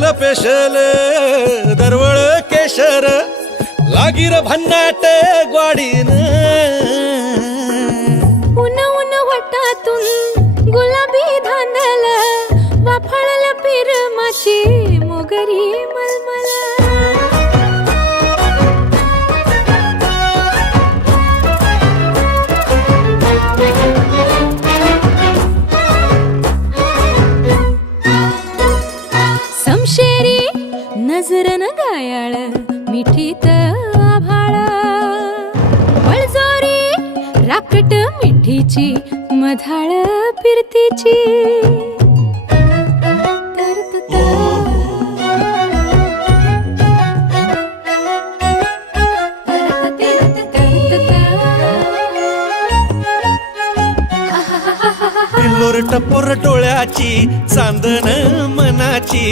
special special दरवळ केशर लागीर भन्नाट ग्वाडीन उन उन वटातून गुलाबी धांदल वाफाळल पिरमाची मोगरी मलमल समशेरी नजरन गायाळ मिठीत आभाळ बळजोरी राकट मिठीची मधाळ फिरतीची पिल्लोर टपोर डोळ्याची चांदण मनाची